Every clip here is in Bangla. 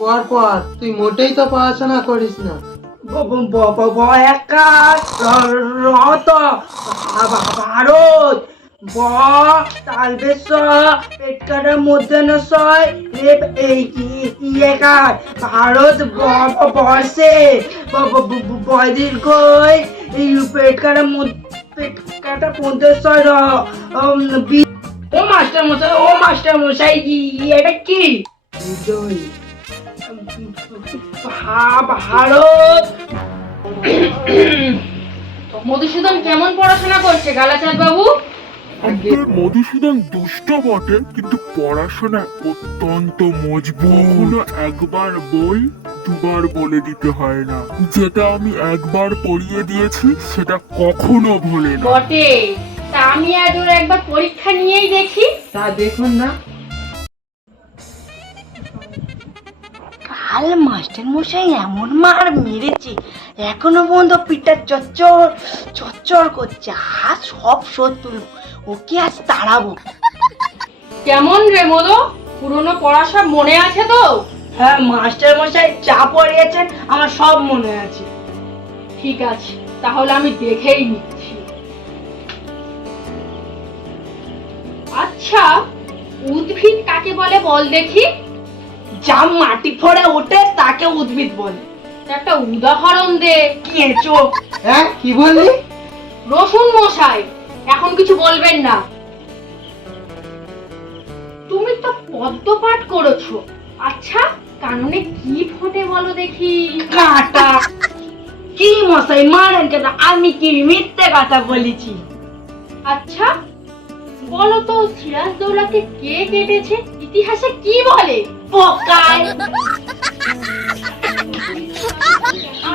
পর তুই মোটেই তো পড়াশোনা করিস না। ভারত ব তালবেশ্বর পেটকাটার মধ্যে নয় ভারত বর্ষে বদীর্ঘই এই পেটকাটার পেটকাটা পঞ্চেশ্বর ও মাস্টার মশাই এটা কি বিজয়, ভারত মধুসূদন কেমন পড়াশোনা করছে গালাচাঁদ বাবু? মধুসূদন দুষ্ট বটে, কিন্তু পড়াশোনায় অত্যন্ত মজবুত। কখনো একবার বই দুবার বলে দিতে হয় না। যেটা আমি একবার পড়িয়ে দিয়েছি সেটা কখনো ভোলে না। বটে, তা আমি আজ ওর একবার পরীক্ষা নিয়েই দেখি। তা দেখুন না। কাল মাস্টার মশাই এমন মার মেরেছে, এখনো পর্যন্ত পিঠটা চচ্চর চচ্চর করছে। আজ সব শোধ তুলবো, ওকে আজ তাড়াবো। কেমন রে মধু, পুরনো পড়া সব মনে আছে তো? হ্যাঁ মাস্টার মশাই যা পড়িয়েছেন আমার সব মনে আছে। ঠিক আছে, তাহলে আমি দেখেই নিচ্ছি। আচ্ছা, উদ্ভিদ কাকে বলে বল দেখি? যা মাটি ফোড়ে ওঠে তাকে উদ্ভিদ বলে। একটা উদাহরণ দে। কি এঁচো? হ্যাঁ, কি বললি? রসুন মশাই, এখন কিছু বলবেন না। তুমি তো পদ্ম পাঠ করেছো। আচ্ছা, কাননে কি ফোটে বলো দেখি? কাঁটা। কি মশাই মারেন কেন? আমি কি মিথ্যে কথা বলেছি? আচ্ছা, বলো তো সিরাজদৌল্লাকে কে কেটেছে? ইতিহাসে কি বলে? পোকায়।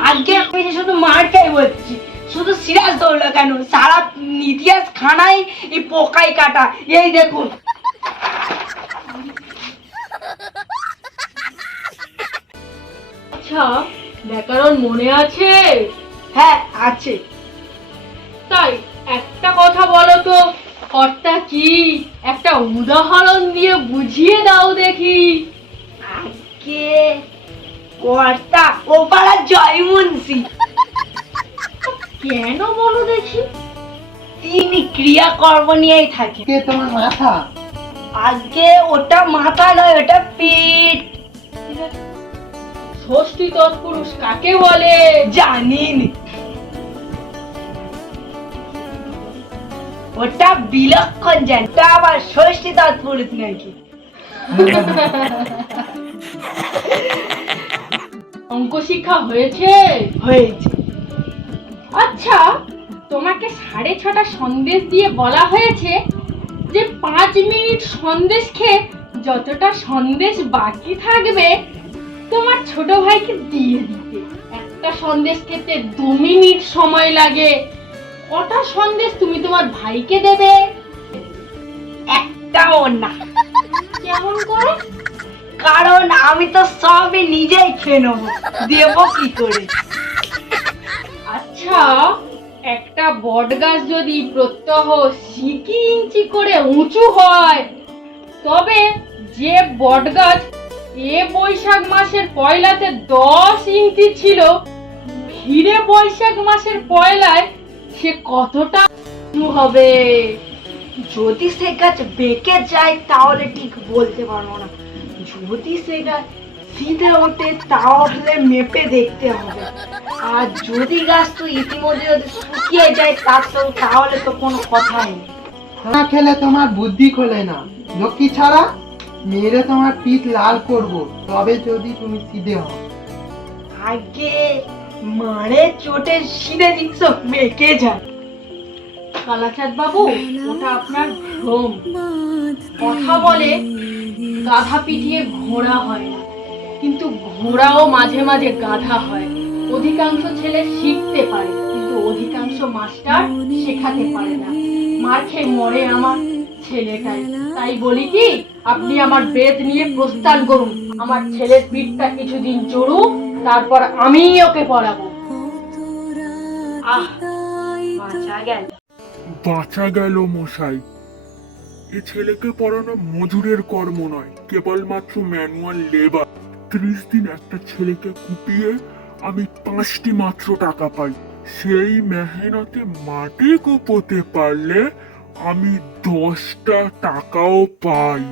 আজকে আমি যে শুধু মার খাই বলছি, শুধু সিরাজদৌল্লা কেন, সারা ইতিহাস খানাই এই পোকাই কাটা। এই দেখুন। আচ্ছা, ব্যাকরণ মনে আছে? হ্যাঁ আছে। তাই একটা কথা বলো তো, কর্তা কি? একটা উদাহরণ দিয়ে বুঝিয়ে দাও দেখি। আজকে কর্তা ও পাড়া জয়মুন্সি। কেন বলো দেখি? তিনি ক্রিয়াকর্ম নিয়েই থাকে। কে তোমার মাথা? আজকে ওটা মাথা নয়, ওটা পিঠ। ষষ্ঠী তৎপুরুষ কাকে বলে? জানিনি। ওটা বিলক্ষণ জানি, ওটা আবার ষষ্ঠী তৎপুরুষ নাকি? অঙ্ক শিক্ষা হয়েছে? হয়েছে। আচ্ছা, তোমাকে 6:30 সন্দেশ দিয়ে বলা হয়েছে যে 5 মিনিট সন্দেশ খেয়ে যতটা সন্দেশ বাকি থাকবে তোমার ছোট ভাইকে দিয়ে দিতে। একটা সন্দেশ খেতে 2 মিনিট সময় লাগে। কটা সন্দেশ তুমি তোমার ভাইকে দেবে? একটাও না। কেমন করে? কারণ আমি তো সবই নিজেই খেয়ে নেবো, দেবো কি করে? আচ্ছা, একটা বট গাছ যদি প্রত্যহ সিকি ইঞ্চি করে উঁচু হয়, তবে যে বট গাছ বৈশাখ মাসের পয়লাতে 10 ইঞ্চি ছিল, ফিরে বৈশাখ মাসের পয়লায় সে কতটা উঁচু হবে? যদি সে গাছ বেঁকে যায় তাহলে ঠিক বলতে পারবো না। যদি সে গাছ সিধে ওঠে তাহলে মেপে দেখতে হবে। আর যদি গাছ তো ইতিমধ্যে যদি শুকিয়ে যায় তাহলে তো কোনো কথাই নেই। না খেলে তোমার বুদ্ধি খোলে না। লক্ষ্মী ছাড়া মেরে তোমার পিঠ লাল করব, তবে যদি তুমি সিধে হও। আগে মারে চোটে সিধে জিনিস বেঁকে যায়। কালাচাঁদ বাবু, ওটা আপনার ভ্রম। কথা বলে গাধা পিটিয়ে ঘোড়া হয় না, কিন্তু ঘোড়াও মাঝে মাঝে গাধা হয়। অধিকাংশ ছেলে শিখতে পারে, কিন্তু অধিকাংশ মাস্টার শেখাতে পারে না। মার খেয়ে মরে আমার ছেলেটাই। তাই বলি কি, আপনি আমার বেদ নিয়ে প্রস্থান করুন। আমার ছেলের পিঠটা কিছুদিন চড়ুক, তারপর আমি ওকে পড়াবো। আহ বাঁচা গেল। বাঁচা গেল মশাই। এ ছেলেকে পড়ানো মজুরের কর্ম নয়, কেবলমাত্র ম্যানুয়াল লেবার। 30 দিন একটা ছেলেকে কুপিয়ে আমি 5টি মাত্র টাকা পাই। সেই মেহনতে মাটি কুপোতে পারলে আমি 10টা টাকাও পাই।